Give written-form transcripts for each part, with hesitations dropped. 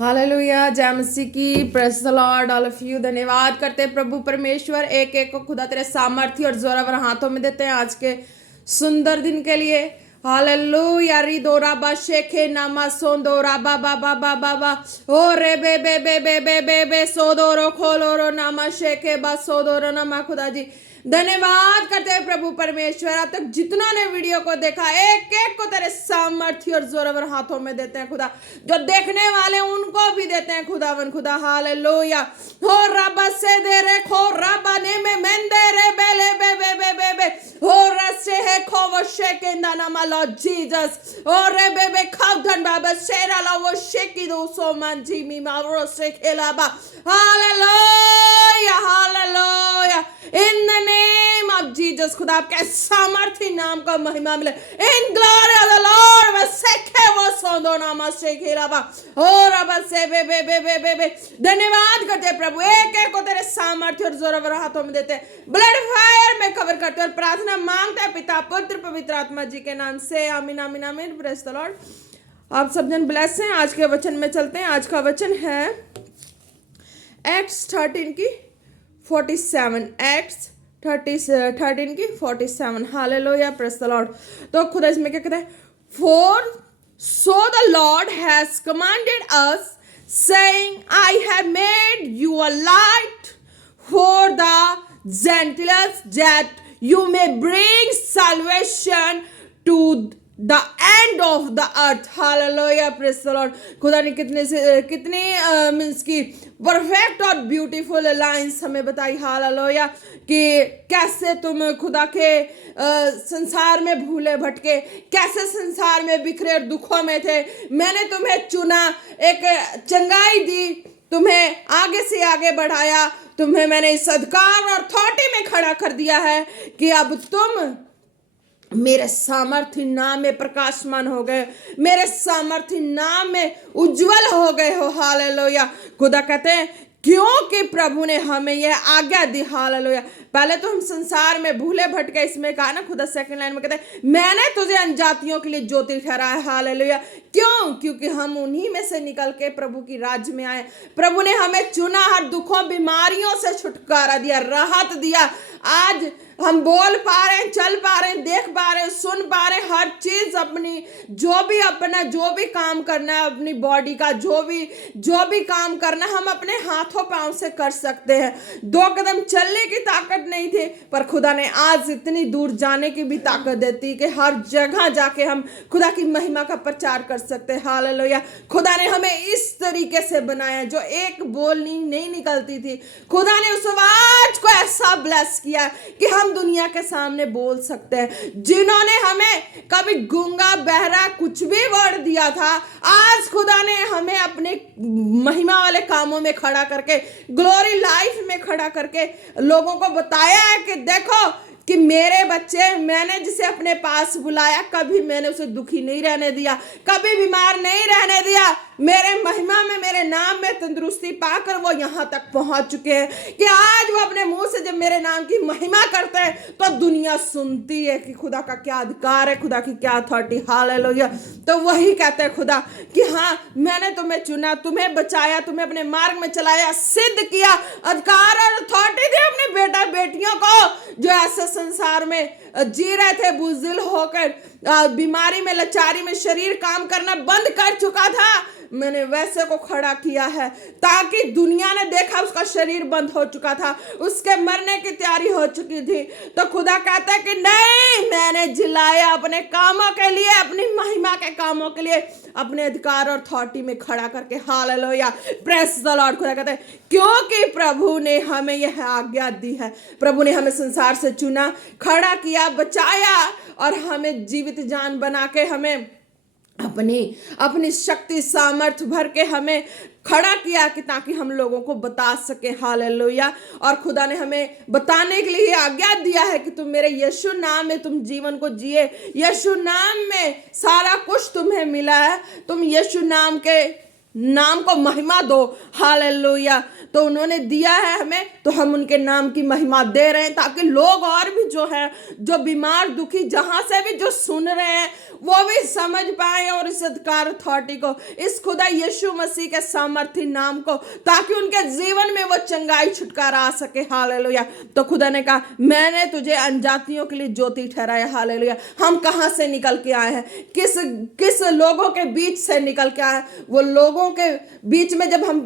Hallelujah, जय मसीह की। Praise the Lord all of you. धन्यवाद करते हैं प्रभु परमेश्वर, एक एक को खुदा तेरे सामर्थ्य और जोरावर हाथों में देते हैं आज के सुंदर दिन के लिए। हालेलुया। री दो राबा शेखे नामा सोंदो राबा बाबा बाबा बा ओ रे बे सोदो रो खोलो रो नामा शेखे बा सोदो रो नामा। खुदा जी धन्यवाद करते हैं प्रभु परमेश्वर, अब तक जितना ने वीडियो को देखा एक एक को तेरे सामर्थ्य और जोरावर हाथों में देते हैं खुदा, जो देखने वाले उनको भी देते हैं खुदावन खुदा। हालेलुया। हो रबा से दे रे खो रबा ने में मेंदे रे बेले बे बे बे बे बे हो रसे है खो वो शेके नामा लॉर्ड जीसस ओ रे बे बे खाउधन बाबा शेरा ला वो शेकी दो सो मन जी मी मारो से खेलाबा। Hallelujah hallelujah. In the name of Jesus खुदा आपके सामर्थ्य नाम का महिमा मिले। In glory of the Lord व सेखे वो सोदो नामा से खेलाबा और अब से बे बे बे बे बे बे। धन्यवाद करते प्रभु, एक एक को तेरे सामर्थ्य और जोरावर हाथों में देते, ब्लड फायर में कवर करते और प्रार्थना मांगते हैं पिता पुत्र पवित्र आत्मा जी के नाम से। आमीन आमीन आमीन। Praise the Lord. आप सब जन ब्लेस हैं। आज के वचन में चलते हैं। आज का वचन है एक्ट्स 13 की 47। एक्ट्स 13 की 47। हालेलुया। Praise the Lord. तो खुदा इसमें क्या कहता है? For so the Lord has commanded us, saying, I have made you a light for the Gentiles, that you may bring salvation to the end of the earth. Hallelujah. Praise the Lord. खुदा ने कितनी means की perfect और beautiful lines हमें बताई। Hallelujah. कि कैसे तुम खुदा के संसार में भूले भटके, कैसे संसार में बिखरे और दुखों में थे, मैंने तुम्हें चुना, एक चंगाई दी, तुम्हें आगे से आगे बढ़ाया, तुम्हें मैंने इस अधिकार और अथॉरिटी में खड़ा कर दिया है कि अब तुम मेरे सामर्थ्य नाम में प्रकाशमान हो गए, मेरे सामर्थ्य नाम में उज्जवल हो गए हो। हालेलुया। खुदा कहते हैं क्योंकि प्रभु ने हमें यह आज्ञा दी। हालेलुया। पहले तो हम संसार में भूले भटके, इसमें कहा ना खुदा सेकंड लाइन में कहते हैं मैंने तुझे अनजातियों के लिए ज्योति ठहराया। हालेलुया। क्यों? क्योंकि हम उन्हीं में से निकल के प्रभु की राज्य में आए। प्रभु ने हमें चुना, हर दुखों बीमारियों से छुटकारा दिया, राहत दिया। आज हम बोल पा रहे हैं, चल पा रहे हैं, देख पा रहे हैं, सुन पा रहे हैं, हर चीज अपनी जो भी काम करना है, अपनी बॉडी का जो भी काम करना हम अपने हाथों पांव से कर सकते हैं। 2 कदम चलने की ताकत नहीं थी, पर खुदा ने आज इतनी दूर जाने की भी ताकत देती कि हर जगह जाके हम खुदा की महिमा का प्रचार कर सकते हैं। हालेलुया। खुदा ने हमें इस तरीके से बनाया, जो एक बोलनी नहीं निकलती थी, खुदा ने उस आवाज को ऐसा ब्लेस किया कि हम दुनिया के सामने बोल सकते हैं। जिन्होंने हमें कभी गूंगा बहरा कुछ भी वर्ड दिया था, आज खुदा ने हमें अपने महिमा वाले कामों में खड़ा करके, ग्लोरी लाइफ में खड़ा करके लोगों को बताया है कि देखो कि मेरे बच्चे, मैंने जिसे अपने पास बुलाया कभी मैंने उसे दुखी नहीं रहने दिया, कभी बीमार नहीं रहने दिया। मेरे महिमा में, मेरे नाम में तंदुरुस्ती पाकर वो यहाँ तक पहुंच चुके हैं कि आज वो अपने मुंह से जब मेरे नाम की महिमा करते हैं तो दुनिया सुनती है कि खुदा का क्या अधिकार है, खुदा की क्या अथॉरिटी। हालेलुया। तो वही कहते हैं खुदा कि हाँ, मैंने तुम्हें चुना, तुम्हें बचाया, तुम्हें अपने मार्ग में चलाया, सिद्ध किया, अधिकार और अथॉरिटी दी अपने बेटा बेटियों को जो ऐसे संसार में जी रहे थे बुज़दिल होकर, बीमारी में, लाचारी में, शरीर काम करना बंद कर चुका था। मैंने वैसे को खड़ा किया है ताकि दुनिया ने देखा उसका शरीर बंद हो चुका था, उसके मरने की तैयारी हो चुकी थी। तो खुदा कहता है कि नहीं, मैंने जिलाया अपने कामों के लिए, अपनी महिमा के कामों के लिए, अपने अधिकार और अथॉरिटी में खड़ा करके। हालेलुया। Praise the Lord. खुदा कहता है क्योंकि प्रभु ने हमें यह आज्ञा दी है, प्रभु ने हमें संसार से चुना, खड़ा किया, बचाया और हमें जीवित जान बना के हमें अपनी शक्ति सामर्थ भर के हमें खड़ा किया कि ताकि हम लोगों को बता सके। हालेलुया। और खुदा ने हमें बताने के लिए आज्ञा दिया है कि तुम मेरे यीशु नाम में तुम जीवन को जिए। यीशु नाम में सारा कुछ तुम्हें मिला है। तुम यीशु नाम के नाम को महिमा दो। हालेलुया। तो उन्होंने दिया है हमें, तो हम उनके नाम की महिमा दे रहे हैं, ताकि लोग और भी जो है, जो बीमार दुखी जहां से भी जो सुन रहे हैं, वो भी समझ पाए और इस अधिकार अथॉरिटी को, इस खुदा यीशु मसीह के सामर्थी नाम को, ताकि उनके जीवन में वो चंगाई छुटकारा आ सके। हालेलुया। तो खुदा ने कहा, मैंने तुझे अनजातियों के लिए ज्योति ठहराया। हालेलुया। हम कहां से निकल के आए हैं? किस किस लोगों के बीच से निकल के आए हैं? वो लोगों के बीच में जब हम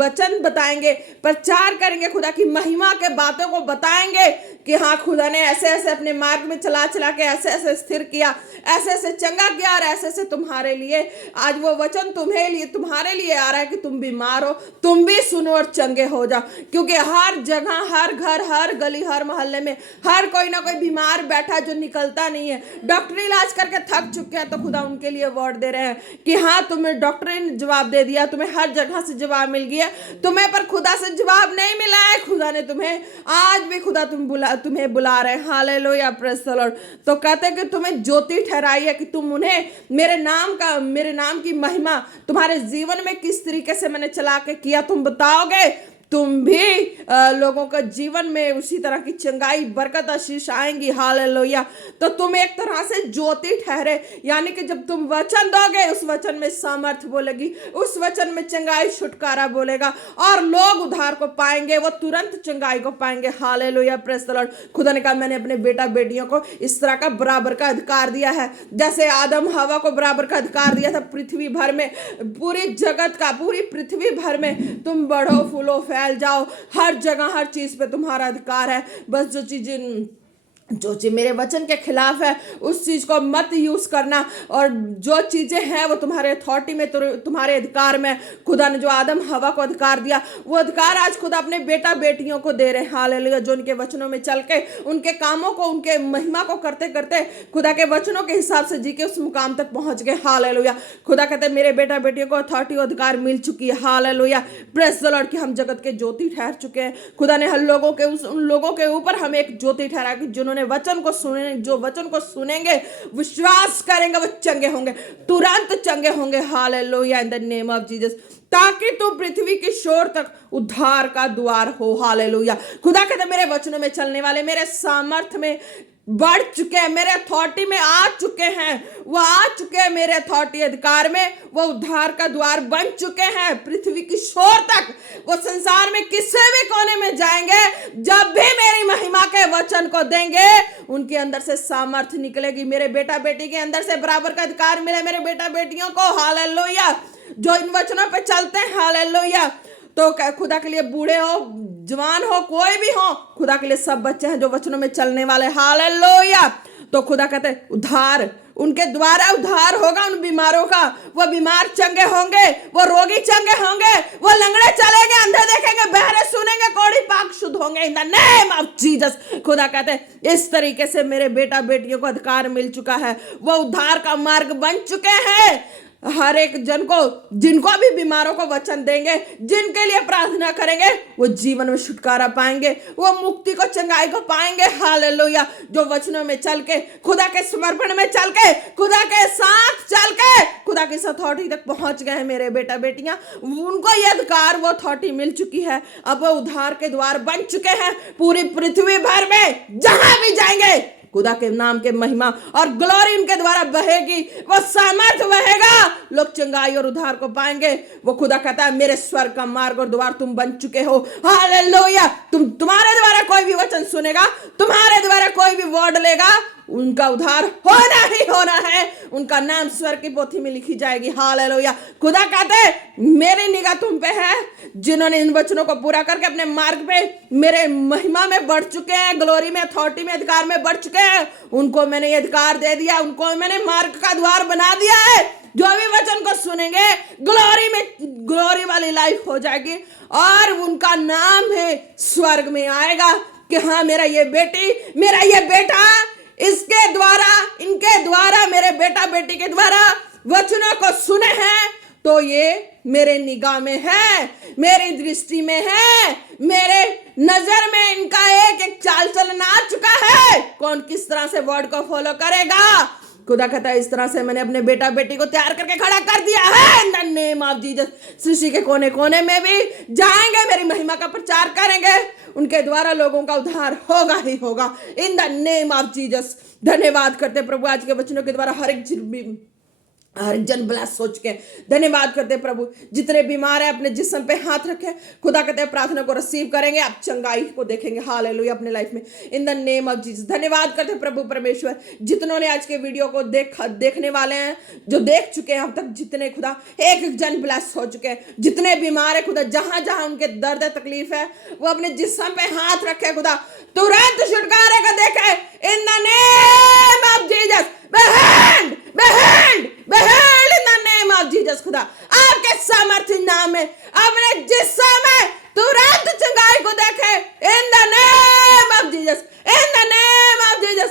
वचन बताएंगे, प्रचार करेंगे, खुदा की महिमा के बातों को बताएंगे कि हाँ, खुदा ने ऐसे ऐसे अपने मार्ग में चला चला के ऐसे ऐसे स्थिर किया, ऐसे ऐसे चंगा किया, और ऐसे ऐसे तुम्हारे लिए आज वो वचन तुम्हारे लिए आ रहा है कि तुम बीमार हो, तुम भी सुनो और चंगे हो जाओ। क्योंकि हर जगह, हर घर, हर गली, हर मोहल्ले में हर कोई ना कोई बीमार बैठा जो निकलता नहीं है, डॉक्टरी इलाज करके थक चुके हैं। तो खुदा उनके लिए वर्ड दे रहे हैं कि हाँ, तुम्हें डॉक्टरी ने जवाब दे दिया, तुम्हें हर जगह से जवाब मिल गया, तुम्हें पर खुदा से जवाब नहीं मिला है। खुदा ने तुम्हें आज भी, खुदा तुम्हें बुला रहे हैं। Hallelujah, praise the Lord. तो कहते हैं कि तुम्हें ज्योति ठहराई है कि तुम उन्हें मेरे नाम की महिमा तुम्हारे जीवन में किस तरीके से मैंने चला के किया, तुम बताओगे, तुम भी लोगों का जीवन में उसी तरह की चंगाई, बरकत, आशीष आएंगी। हालेलुया। तो तुम एक तरह से ज्योति ठहरे, यानी कि जब तुम वचन दोगे, उस वचन में सामर्थ्य बोलेगी, उस वचन में चंगाई, छुटकारा बोलेगा, और लोग उद्धार को पाएंगे, वो तुरंत चंगाई को पाएंगे। Hallelujah, praise the Lord. खुदा ने कहा, मैंने अपने बेटा बेटियों को इस तरह का बराबर का अधिकार दिया है, जैसे आदम हवा को बराबर का अधिकार दिया था पृथ्वी भर में, पूरी जगत का, पूरी पृथ्वी भर में तुम बढ़ो, फूलो, फैल जाओ, हर जगह हर चीज पे तुम्हारा अधिकार है। बस जो चीज मेरे वचन के खिलाफ है, उस चीज को मत यूज करना, और जो चीजें हैं वो तुम्हारे अथॉरिटी में, तुम्हारे अधिकार में। खुदा ने जो आदम हवा को अधिकार दिया, वो अधिकार आज खुदा अपने बेटा बेटियों को दे रहे हैं। हालेलुया। जो उनके वचनों में चल के, उनके कामों को, उनके महिमा को करते करते, खुदा के वचनों के हिसाब से जी के उस मुकाम तक पहुंच गए। हालेलुया। खुदा कहते मेरे बेटा बेटियों को अथॉरिटी और अधिकार मिल चुकी है। Hallelujah, praise the Lord. कि हम जगत के ज्योति ठहर चुके हैं। खुदा ने हर लोगों के, उन लोगों के ऊपर हम एक ज्योति ठहरा कि जिन्होंने वचन को सुने, जो वचन को सुनेंगे, विश्वास करेंगे, वो चंगे होंगे, तुरंत चंगे होंगे। Hallelujah, in the name of Jesus. ताकि तू पृथ्वी की शोर तक उद्धार का द्वार हो। हालेलुया। खुदा कहते मेरे वचनों में चलने वाले मेरे सामर्थ्य में बढ़ चुके हैं, मेरे अथॉरिटी में आ चुके हैं, वो आ चुके हैं मेरे अथॉरिटी अधिकार में, वो उद्धार का द्वार बन चुके हैं पृथ्वी की शोर तक। वो संसार में किसी भी कोने में जाएंगे, जब भी मेरी महिमा के वचन को देंगे, उनके अंदर से सामर्थ्य निकलेगी। मेरे बेटा बेटी के अंदर से बराबर का अधिकार मिले मेरे बेटा बेटियों को। हालेलुया। जो इन वचनों पे चलते हैं। हालेलुया। तो खुदा के लिए बूढ़े हो, जवान हो, कोई भी हो, खुदा के लिए सब बच्चे हैं जो वचनों में चलने वाले। हालेलुया। तो खुदा कहते हैं उद्धार, उनके द्वारा उद्धार होगा उन बीमारों का। वो बीमार चंगे होंगे, वो रोगी चंगे होंगे, वो लंगड़े चलेंगे, अंधे देखेंगे, बहरे सुनेंगे, कोढ़ी पाक शुद्ध होंगे। इन द नेम ऑफ जीसस। खुदा कहते हैं इस तरीके से मेरे बेटा बेटियों को अधिकार मिल चुका है, वो उद्धार का मार्ग बन चुके हैं। हर एक जन को, जिनको भी बीमारों को वचन देंगे, जिनके लिए प्रार्थना करेंगे, वो जीवन में छुटकारा पाएंगे, वो मुक्ति को, चंगाई को पाएंगे। हालेलुया। जो वचनों में चल के, खुदा के समर्पण में चल के, खुदा के साथ चल के, खुदा की अथॉरिटी तक पहुंच गए हैं मेरे बेटा बेटियां, उनको ये अधिकार, वो अथॉरिटी मिल चुकी है। अब वो उद्धार के द्वार बन चुके हैं पूरी पृथ्वी भर में। जहां भी जाएंगे, खुदा के नाम के महिमा और ग्लोरी उनके द्वारा बहेगी, वो सामर्थ बहेगा, लोग चंगाई और उद्धार को पाएंगे। वो खुदा कहता है मेरे स्वर्ग का मार्ग और द्वार तुम बन चुके हो। हालेलुया। तुम्हारे द्वारा कोई भी वचन सुनेगा, तुम्हारे द्वारा कोई भी वर्ड लेगा, उनका उद्धार होना ही होना है, उनका नाम स्वर्ग की पोथी में लिखी जाएगी। हालेलुया। खुदा कहते मेरी निगाह तुम पे है, जिन्होंने इन वचनों को पूरा करके अपने मार्ग पे मेरे महिमा में बढ़ चुके हैं, ग्लोरी में, अथॉरिटी में, अधिकार में बढ़ चुके हैं, उनको मैंने ये अधिकार दे दिया, उनको मैंने मार्ग का द्वार बना दिया है। जो भी वचन को सुनेंगे, ग्लोरी में, ग्लोरी वाली लाइफ हो जाएगी, और उनका नाम है स्वर्ग में आएगा कि हाँ, मेरा ये बेटी, मेरा ये बेटा, इसके द्वारा, इनके द्वारा, मेरे बेटा बेटी के द्वारा वचनों को सुने हैं, तो ये मेरे निगाह में है, मेरी दृष्टि में है, मेरे नजर में इनका एक एक चाल चलन आ चुका है। कौन किस तरह से वर्ड को फॉलो करेगा, खुदा कहता है इस तरह से मैंने अपने बेटा बेटी को तैयार करके खड़ा कर दिया है in the name of Jesus. सृष्टि के कोने कोने में भी जाएंगे, मेरी महिमा का प्रचार करेंगे, उनके द्वारा लोगों का उद्धार होगा ही होगा इन द नेम ऑफ जीसस। धन्यवाद करते प्रभु आज के वचनों के द्वारा हर एक जन ब्लेस हो चुके हैं। धन्यवाद करते प्रभु, जितने बीमार है अपने जिस्म पे हाथ रखे, खुदा कहते हैं प्रार्थना को रिसीव करेंगे, आप चंगाई को देखेंगे हालेलुया अपने लाइफ में इन द नेम ऑफ जीसस। धन्यवाद करते प्रभु परमेश्वर, जितनों ने आज के वीडियो को देखने वाले हैं, जो देख चुके हैं अब तक, जितने खुदा एक एक जन ब्लेस हो चुके हैं, जितने बीमार है खुदा जहां जहां उनके दर्द है तकलीफ है, वो अपने जिस्म पे हाथ रखे, खुदा तुरंत छुटकारे का देखे इन the name of Jesus. behold in the name of Jesus। खुदा आपके सामर्थ्य नाम में अपने जिस्म में तुरंत चंगाई को देखे in the name of Jesus, in the name of Jesus।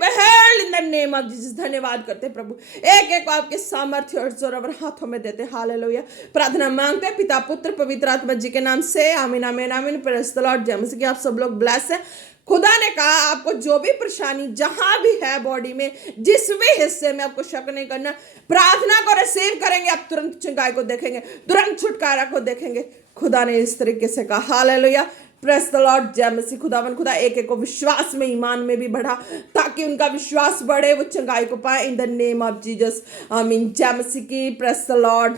behold in the name of Jesus। धन्यवाद करते प्रभु, एक एक आपके सामर्थ्य और जोरावर हाथों में देते हालेलुया। प्रार्थना मांगते पिता पुत्र पवित्र आत्मा जी के नाम से आमीन आमीन आमीन। Praise the Lord. जय मसीह की। आप सब लोग ब्लेस है। खुदा ने कहा आपको जो भी परेशानी जहां भी है बॉडी में, जिस भी हिस्से में, आपको शक नहीं करना, प्रार्थना को रिसीव करेंगे, आप तुरंत चंगाई को देखेंगे, तुरंत छुटकारा को देखेंगे। खुदा ने इस तरीके से कहा हालेलुया। Praise the Lord. जय मसीह। खुदावन खुदा एक एक को विश्वास में ईमान में भी बढ़ा, ताकि उनका विश्वास बढ़े, वो चंगाई को पाए इन द नेम ऑफ जीसस। आमीन। जय मसीह की। Praise the Lord.